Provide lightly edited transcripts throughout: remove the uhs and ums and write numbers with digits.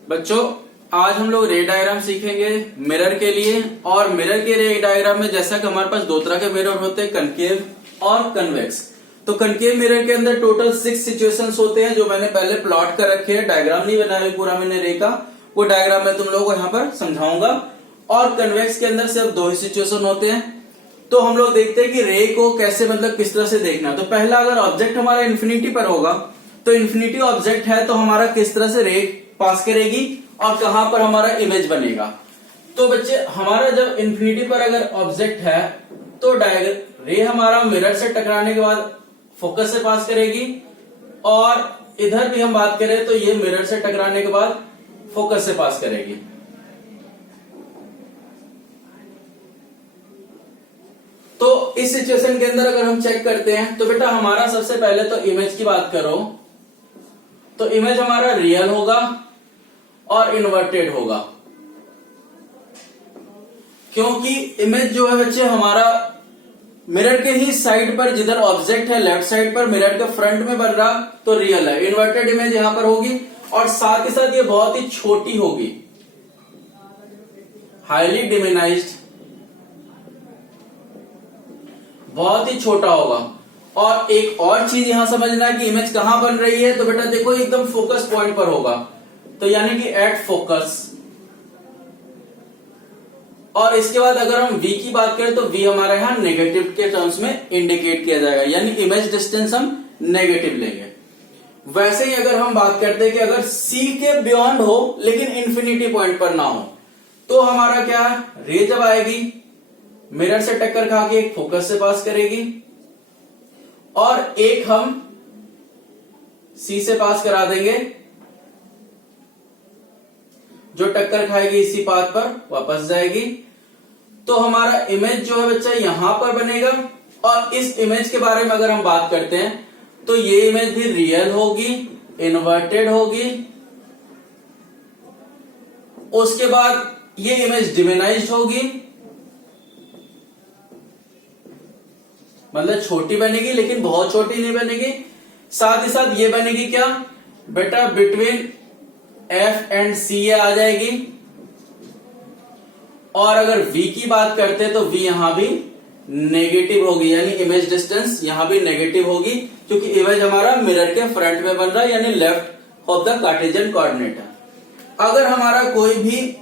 बच्चों, आज हम लोग रे डायग्राम सीखेंगे मिरर के लिए। और मिरर के रे डायग्राम में जैसा कि हमारे पास दो तरह के मिरर होते हैं, कनकेव और कन्वेक्स। तो कनकेव मिरर के अंदर टोटल 6 सिचुएशंस होते हैं, जो मैंने पहले प्लॉट कर रखे हैं। डायग्राम नहीं बनाया है पूरा मैंने रे का, वो डायग्राम मैं तुम लोगों को यहाँ पर समझाऊंगा। और कन्वेक्स के अंदर सिर्फ 2 ही सिचुएशन होते हैं। तो हम लोग देखते हैं कि रे को कैसे, मतलब किस तरह से देखना। तो पहला, अगर ऑब्जेक्ट हमारा इन्फिनिटी पर होगा, तो इन्फिनिटी ऑब्जेक्ट है तो हमारा किस तरह से रे पास करेगी और कहां पर हमारा इमेज बनेगा। तो बच्चे, हमारा जब इन्फिनिटी पर अगर ऑब्जेक्ट है तो रे हमारा मिरर से टकराने के बाद फोकस से पास करेगी, और इधर भी हम बात करें तो ये मिरर से टकराने के बाद फोकस से पास करेगी। तो इस सिचुएशन के अंदर अगर हम चेक करते हैं तो बेटा हमारा सबसे पहले तो इमेज की बात करो तो इमेज हमारा रियल होगा और इन्वर्टेड होगा, क्योंकि इमेज जो है बच्चे हमारा मिरर के ही साइड पर, जिधर ऑब्जेक्ट है लेफ्ट साइड पर मिरर के फ्रंट में बन रहा तो रियल है। इन्वर्टेड इमेज यहां पर होगी और साथ ही साथ ये बहुत ही छोटी होगी, हाईली डिमिनाइज्ड, बहुत ही छोटा होगा। और एक और चीज यहां समझना है कि इमेज कहां बन रही है, तो बेटा देखो एकदम फोकस पॉइंट पर होगा, तो यानी कि एट फोकस। और इसके बाद अगर हम v की बात करें तो v हमारे यहां नेगेटिव के टर्म्स में इंडिकेट किया जाएगा, यानी इमेज डिस्टेंस हम नेगेटिव लेंगे। वैसे ही अगर हम बात करते हैं कि अगर c के बियॉन्ड हो लेकिन इंफिनिटी पॉइंट पर ना हो, तो हमारा क्या, रे जब आएगी मिरर से टक्कर खा के एक फोकस से पास करेगी और एक हम सी से पास करा देंगे, जो टक्कर खाएगी इसी पाथ पर वापस जाएगी। तो हमारा इमेज जो है बच्चा यहां पर बनेगा। और इस इमेज के बारे में अगर हम बात करते हैं तो ये इमेज भी रियल होगी, इन्वर्टेड होगी। उसके बाद ये इमेज डिमिनाइज्ड होगी, मतलब छोटी बनेगी लेकिन बहुत छोटी नहीं बनेगी। साथ ही साथ ये बनेगी क्या बेटा, बिटवीन एफ एंड सी ये आ जाएगी। और अगर v की बात करते हैं तो v यहां भी नेगेटिव होगी, यानी इमेज डिस्टेंस यहां भी नेगेटिव होगी, क्योंकि इमेज हमारा मिरर के फ्रंट में बन रहा है, यानी left of the Cartesian coordinate है। अगर हमारा कोई भी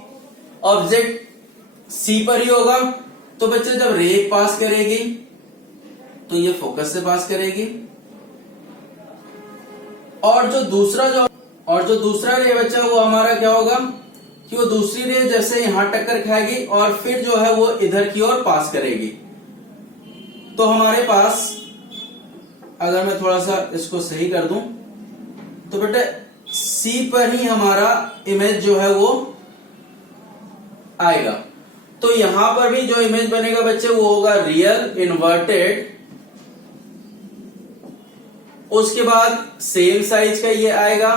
ऑब्जेक्ट सी पर ही होगा तो बच्चे जब रे पास करेगी तो ये फोकस से पास करेगी, और जो दूसरा रे बच्चा वो हमारा क्या होगा कि वो दूसरी रे जैसे यहां टक्कर खाएगी और फिर जो है वो इधर की ओर पास करेगी। तो हमारे पास, अगर मैं थोड़ा सा इसको सही कर दूं तो बेटा सी पर ही हमारा इमेज जो है वो आएगा। तो यहां पर भी जो इमेज बनेगा बच्चे वो होगा रियल, इन्वर्टेड। उसके बाद सेम साइज का ये आएगा,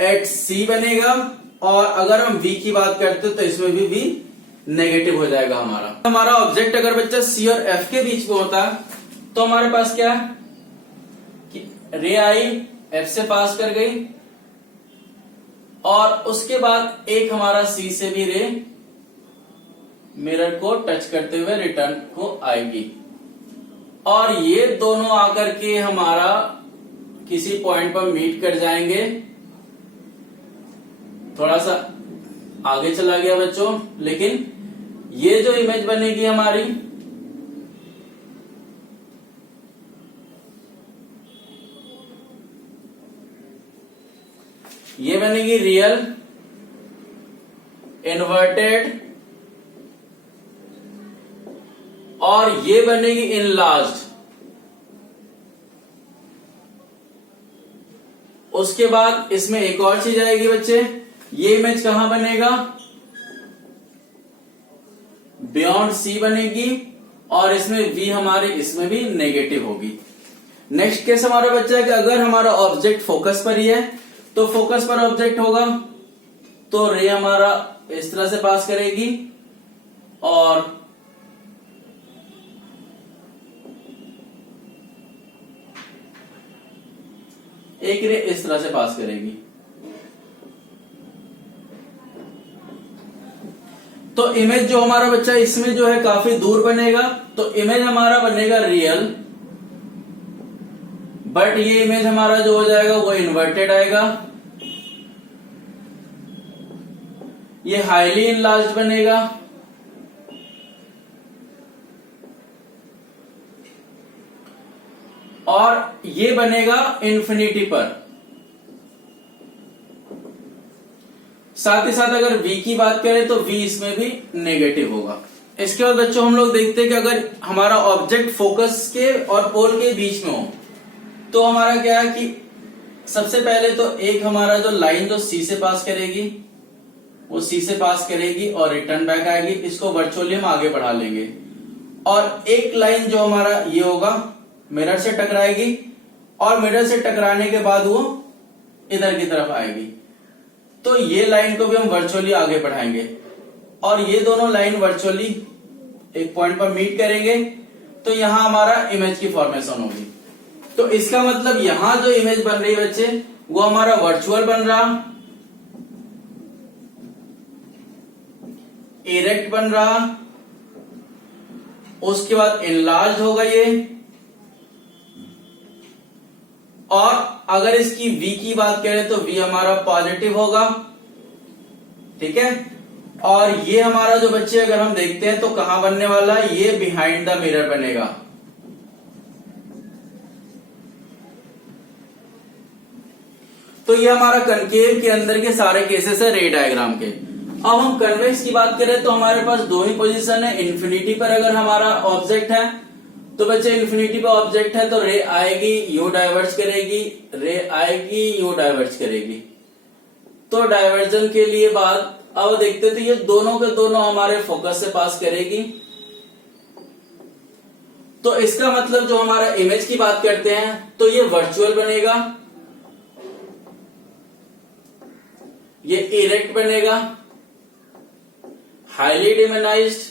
एट सी बनेगा। और अगर हम v की बात करते तो इसमें भी v नेगेटिव हो जाएगा। हमारा ऑब्जेक्ट अगर बच्चा c और f के बीच में होता तो हमारे पास क्या है कि रे आई, f से पास कर गई, और उसके बाद एक हमारा c से भी रे मिरर को टच करते हुए रिटर्न को आएगी, और ये दोनों आकर के हमारा किसी पॉइंट पर मीट कर जाएंगे। थोड़ा सा आगे चला गया बच्चों, लेकिन ये जो इमेज बनेगी हमारी, ये बनेगी रियल, इन्वर्टेड, और ये बनेगी इनलार्ज्ड। उसके बाद इसमें एक और चीज आएगी बच्चे, ये इमेज कहां बनेगा, बियॉन्ड सी बनेगी, और इसमें v हमारे इसमें भी नेगेटिव होगी। नेक्स्ट केस हमारा बच्चा है कि अगर हमारा ऑब्जेक्ट फोकस पर ही है तो फोकस पर ऑब्जेक्ट होगा तो रे हमारा इस तरह से पास करेगी, और एक रे इस तरह से पास करेगी। तो इमेज जो हमारा बच्चा इसमें जो है काफी दूर बनेगा, तो इमेज हमारा बनेगा रियल, बट ये इमेज हमारा जो हो जाएगा वो इन्वर्टेड आएगा। ये हाईली इनलार्ज्ड बनेगा, और ये बनेगा इन्फिनिटी पर। साथ ही साथ अगर v की बात करें तो v इसमें भी नेगेटिव होगा। इसके बाद बच्चों हम लोग देखते हैं कि अगर हमारा ऑब्जेक्ट फोकस के और पोल के बीच में हो तो हमारा क्या है कि सबसे पहले तो एक हमारा जो लाइन जो C से पास करेगी वो C से पास करेगी और रिटर्न बैक आएगी, इसको वर्चुअली हम आगे बढ़ा लेंगे। और एक लाइन जो हमारा ये होगा मिरर से टकराएगी और मिरर से टकराने के बाद वो इधर की तरफ आएगी, तो ये लाइन को भी हम वर्चुअली आगे बढ़ाएंगे और ये दोनों लाइन वर्चुअली एक पॉइंट पर मीट करेंगे, तो यहां हमारा इमेज की फॉर्मेशन होगी। तो इसका मतलब यहां जो इमेज बन रही है बच्चे वो हमारा वर्चुअल बन रहा, इरेक्ट बन रहा, उसके बाद इनलार्ज होगा ये, और अगर इसकी v की बात करें तो v हमारा पॉजिटिव होगा, ठीक है। और ये हमारा जो बच्चे अगर हम देखते हैं तो कहां बनने वाला है, ये बिहाइंड द मिरर बनेगा। तो ये हमारा कनकेव के अंदर के सारे केसेस है रे डायग्राम के। अब हम कन्वेक्स की बात करें तो हमारे पास दो ही पोजीशन है। इन्फिनिटी पर अगर हमारा ऑब्जेक्ट है तो बच्चे इन्फिनिटी पर ऑब्जेक्ट है तो रे आएगी यू डाइवर्ज करेगी, रे आएगी यू डाइवर्ज करेगी। तो डाइवर्जन के लिए बात अब देखते थे, ये दोनों के दोनों हमारे फोकस से पास करेगी। तो इसका मतलब जो हमारा इमेज की बात करते हैं तो ये वर्चुअल बनेगा, ये इरेक्ट बनेगा, हाईली डिमेनाइज्ड,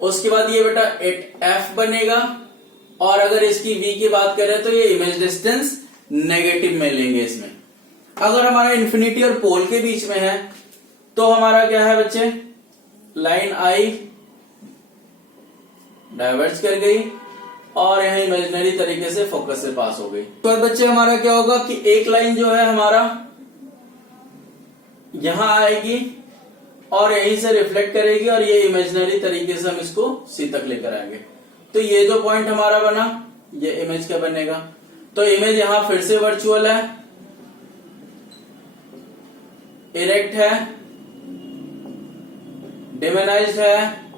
उसके बाद ये बेटा एफ बनेगा। और अगर इसकी v की बात करें तो ये इमेज डिस्टेंस नेगेटिव में लेंगे इसमें। अगर हमारा इन्फिनिटी और पोल के बीच में है तो हमारा क्या है बच्चे, लाइन आई डाइवर्ज कर गई और यह इमेजिनरी तरीके से फोकस से पास हो गई। तो बच्चे हमारा क्या होगा कि एक लाइन जो है हमारा यहां आएगी और यहीं से रिफ्लेक्ट करेगी और ये इमेजिनरी तरीके से हम इसको सी तक लेकर आएंगे। तो ये जो पॉइंट हमारा बना ये इमेज का बनेगा। तो इमेज यहां फिर से वर्चुअल है, इरेक्ट है, डिमेनाइज्ड है,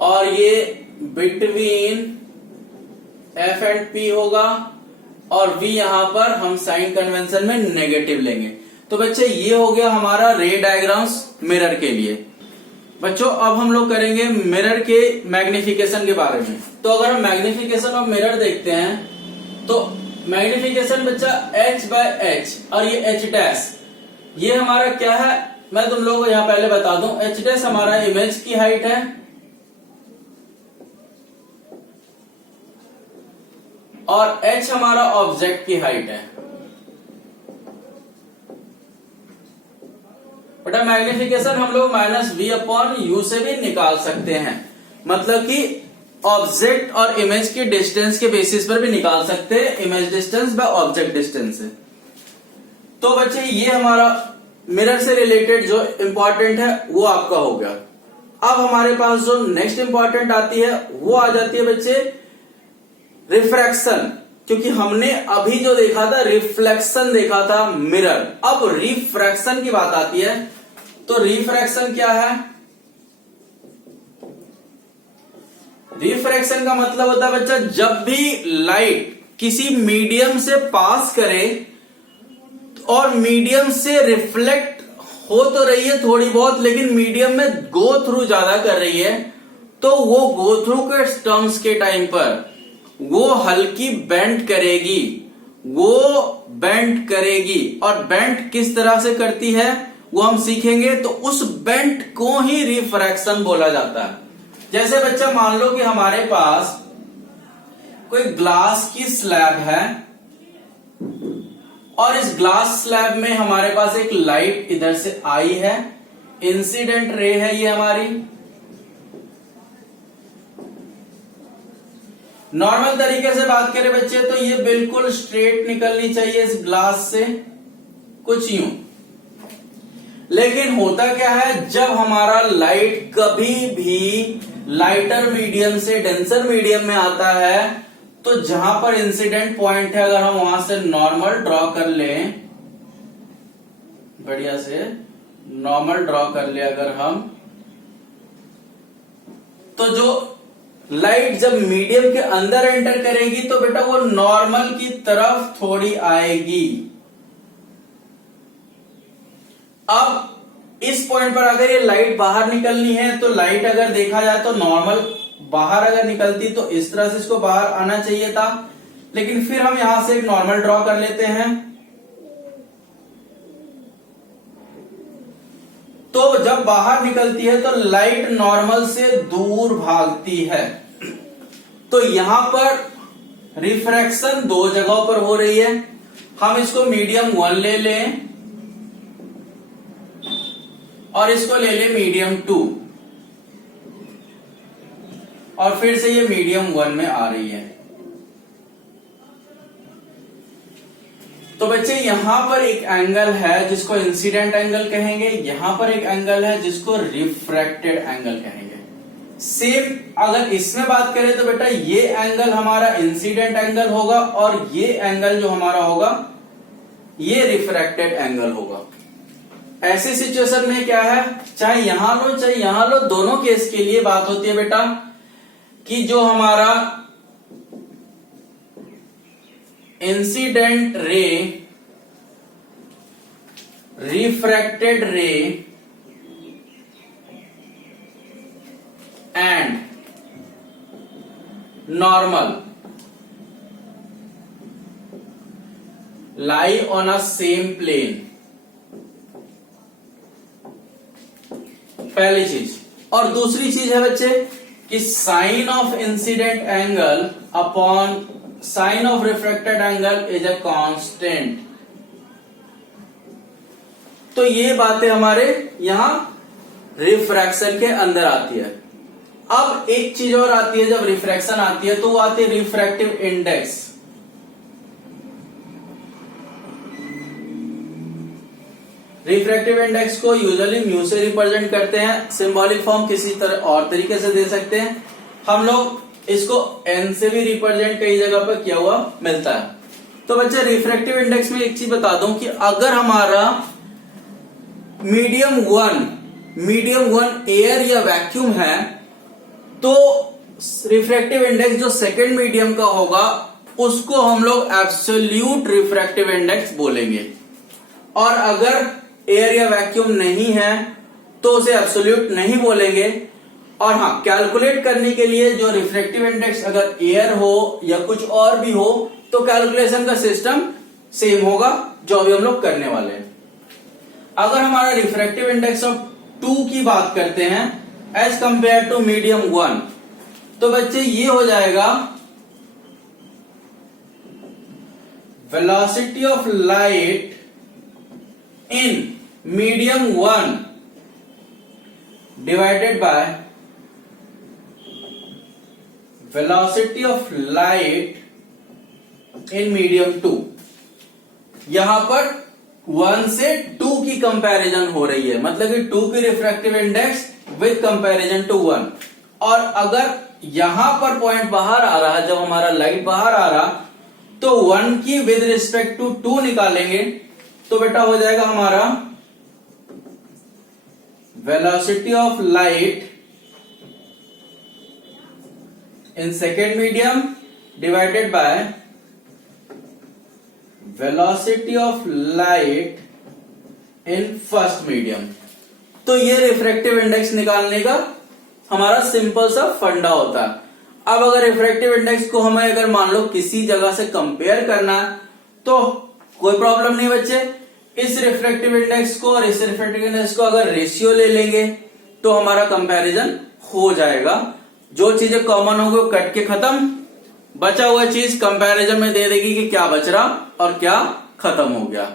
और ये बिटवीन एफ एंड पी होगा और वी यहां पर हम साइन कन्वेंशन में नेगेटिव लेंगे। तो बच्चे ये हो गया हमारा रे डायग्राम्स मिरर के लिए। बच्चों अब हम लोग करेंगे मिरर के मैग्निफिकेशन के बारे में। तो अगर हम मैग्निफिकेशन ऑफ मिरर देखते हैं तो मैग्निफिकेशन बच्चा h/h और ये h' ये हमारा क्या है, मैं तुम लोगों को यहां पहले बता दूं। h' हमारा इमेज की हाइट है और h हमारा ऑब्जेक्ट की हाइट है। बेटा मैग्निफिकेशन हम लोग -v/u से भी निकाल सकते हैं, मतलब कि ऑब्जेक्ट और इमेज के डिस्टेंस के बेसिस पर भी निकाल सकते हैं, image distance by object distance से। तो बच्चे ये हमारा मिरर से रिलेटेड जो इंपॉर्टेंट है वो आपका हो गया। अब हमारे पास जो नेक्स्ट इंपॉर्टेंट आती है वो आ जाती है बच्चे रिफ्रैक्शन, क्योंकि हमने अभी जो देखा था रिफ्लेक्शन देखा था मिरर, अब रिफ्रैक्शन की बात आती है। तो रिफ्रैक्शन क्या है, रिफ्रैक्शन का मतलब होता है बच्चा जब भी लाइट किसी मीडियम से पास करे और मीडियम से रिफ्लेक्ट हो तो रही है थोड़ी बहुत, लेकिन मीडियम में गो थ्रू ज्यादा कर रही है, तो वो गो थ्रू के टर्म्स के टाइम पर वो हल्की बेंड करेगी, वो बेंड करेगी। और बेंड किस तरह से करती है वो हम सीखेंगे। तो उस बेंट को ही रिफ्रैक्शन बोला जाता है। जैसे बच्चा मान लो कि हमारे पास कोई ग्लास की स्लैब है और इस ग्लास स्लैब में हमारे पास एक लाइट इधर से आई है, इंसिडेंट रे है ये हमारी। नॉर्मल तरीके से बात करें बच्चे तो ये बिल्कुल स्ट्रेट निकलनी चाहिए इस ग्लास से, कुछ यूं। लेकिन होता क्या है, जब हमारा लाइट कभी भी लाइटर मीडियम से डेंसर मीडियम में आता है तो जहां पर इंसिडेंट पॉइंट है, अगर हम वहां से नॉर्मल ड्रॉ कर लें, बढ़िया से नॉर्मल ड्रॉ कर ले अगर हम, तो जो लाइट जब मीडियम के अंदर एंटर करेगी तो बेटा वो नॉर्मल की तरफ थोड़ी आएगी। अब इस पॉइंट पर अगर ये लाइट बाहर निकलनी है तो लाइट अगर देखा जाए तो नॉर्मल बाहर अगर निकलती तो इस तरह से इसको बाहर आना चाहिए था, लेकिन फिर हम यहां से एक नॉर्मल ड्रॉ कर लेते हैं। तो जब बाहर निकलती है तो लाइट नॉर्मल से दूर भागती है। तो यहां पर रिफ्रैक्शन दो जगहों पर हो रही है। हम इसको मीडियम 1 ले लें और इसको ले लें मीडियम 2, और फिर से ये मीडियम 1 में आ रही है। तो बच्चे यहां पर एक एंगल है जिसको इंसिडेंट एंगल कहेंगे, यहां पर एक एंगल है जिसको रिफ्रैक्टेड एंगल कहेंगे। सेम अगर इसमें बात करें तो बेटा ये एंगल हमारा इंसिडेंट एंगल होगा और ये एंगल जो हमारा होगा ये रिफ्रैक्टेड एंगल होगा। ऐसी सिचुएशन में क्या है, चाहे यहां लो चाहे यहां लो, दोनों केस के लिए बात होती है बेटा कि जो हमारा इंसिडेंट रे, रिफ्रैक्टेड रे and normal lie on a same plane, पहली चीज। और दूसरी चीज है बच्चे कि sine of incident angle upon sine of refracted angle is a constant. तो ये बातें हमारे यहां रिफ्रैक्शन के अंदर आती है। अब एक चीज और आती है, जब रिफ्रैक्शन आती है तो वो आती है रिफ्रैक्टिव इंडेक्स। रिफ्रैक्टिव इंडेक्स को यूजुअली म्यू से रिप्रेजेंट करते हैं, सिंबॉलिक फॉर्म किसी तरह और तरीके से दे सकते हैं। हम लोग इसको एन से भी रिप्रेजेंट कई जगह पर किया हुआ मिलता है। तो बच्चे रिफ्रैक्टिव इंडेक्स में एक चीज बता दूं कि अगर हमारा मीडियम 1 एयर या वैक्यूम है तो रिफ्रैक्टिव इंडेक्स जो सेकेंड मीडियम का होगा उसको हम लोग एब्सोल्यूट रिफ्रैक्टिव इंडेक्स बोलेंगे, और अगर एयर या वैक्यूम नहीं है तो उसे एब्सोल्यूट नहीं बोलेंगे। और हाँ, कैलकुलेट करने के लिए जो रिफ्रैक्टिव इंडेक्स अगर एयर हो या कुछ और भी हो तो कैलकुलेशन का सिस्टम सेम होगा जो अभी हम लोग करने वाले हैं। अगर हमारा रिफ्रैक्टिव इंडेक्स ऑफ 2 की बात करते हैं एज कंपेयर टू मीडियम 1, तो बच्चे ये हो जाएगा velocity of light in medium 1 divided by velocity of light in medium 2। यहां पर 1 से 2 की कंपैरिजन हो रही है, मतलब कि 2 की refractive index with comparison to 1। और अगर यहां पर पॉइंट बाहर आ रहा है, जब हमारा लाइट बाहर आ रहा तो 1 की विद रिस्पेक्ट टू 2 निकालेंगे तो बेटा हो जाएगा हमारा velocity of light in second medium divided by velocity of light in first medium. तो ये रिफ्रैक्टिव इंडेक्स निकालने का हमारा सिंपल सा फंडा होता है। अब अगर रिफ्रैक्टिव इंडेक्स को हमें अगर मान लो किसी जगह से कंपेयर करना है तो कोई प्रॉब्लम नहीं बच्चे, इस रिफ्रैक्टिव इंडेक्स को और इस रिफ्रैक्टिव इंडेक्स को अगर रेशियो ले लेंगे तो हमारा कंपैरिजन हो जाएगा। जो चीजें कॉमन होंगे वो कट के खत्म, बचा हुआ चीज कंपैरिजन में दे देगी कि क्या बच रहा और क्या खत्म हो गया।